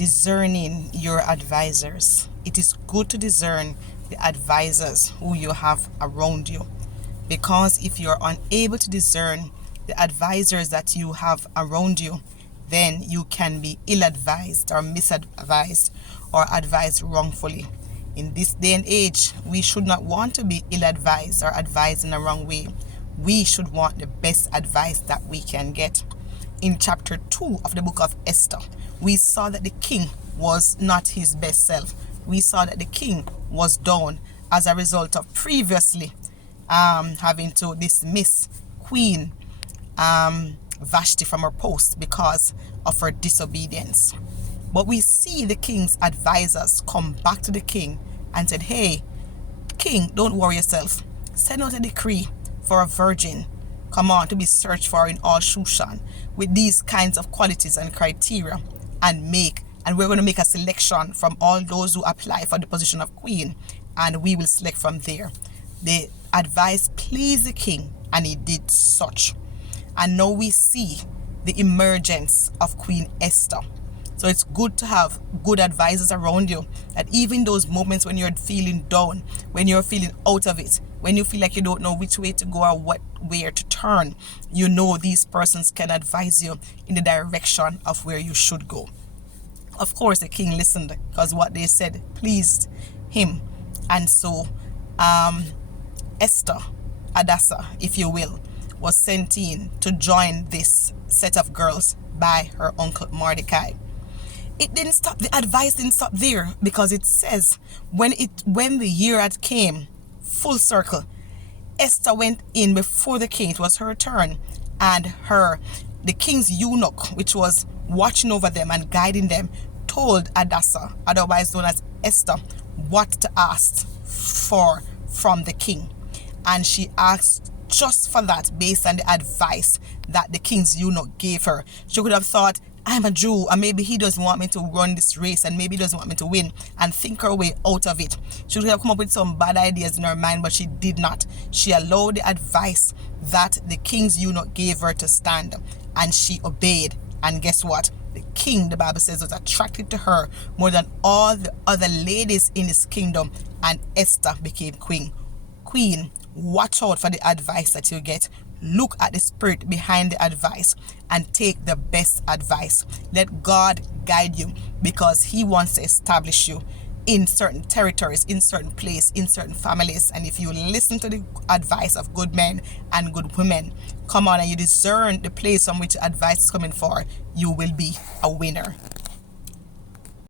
Discerning your advisors. It is good to discern the advisors who you have around you, because if you're unable to discern the advisors that you have around you, then you can be ill-advised or misadvised or advised wrongfully. In this day and age, we should not want to be ill-advised or advised in the wrong way. We should want the best advice that we can get. In chapter 2 of the book of Esther, we saw that the king was not his best self. We saw that the king was down as a result of previously having to dismiss Queen Vashti from her post because of her disobedience. But we see the king's advisors come back to the king and said, hey, king, don't worry yourself. Send out a decree for a virgin, come on, to be searched for in all Shushan with these kinds of qualities and criteria, and we're going to make a selection from all those who apply for the position of queen, and we will select from there. The advice pleased the king, and he did such. And now we see the emergence of Queen Esther. So it's good to have good advisors around you, that even those moments when you're feeling down, when you're feeling out of it, when you feel like you don't know which way to go or where to turn, you know these persons can advise you in the direction of where you should go. Of course, the king listened, because what they said pleased him. And so Esther, Hadassah, if you will, was sent in to join this set of girls by her uncle Mordecai. It didn't stop, the advice didn't stop there, because it says when the year had came full circle, Esther went in before the king. It was her turn, and the king's eunuch, which was watching over them and guiding them, told Hadassah, otherwise known as Esther, what to ask for from the king. And she asked just for that, based on the advice that the king's eunuch gave her. She could have thought, I'm a Jew, and maybe he doesn't want me to run this race, and maybe he doesn't want me to win, and think her way out of it. She would have come up with some bad ideas in her mind, but she did not. She allowed the advice that the king's eunuch gave her to stand, and she obeyed. And guess what? The king, the Bible says, was attracted to her more than all the other ladies in his kingdom, and Esther became queen. Watch out for the advice that you get. Look at the spirit behind the advice and take the best advice. Let God guide you, because he wants to establish you in certain territories, in certain places, in certain families. And if you listen to the advice of good men and good women, come on, and you discern the place from which advice is coming for, you will be a winner.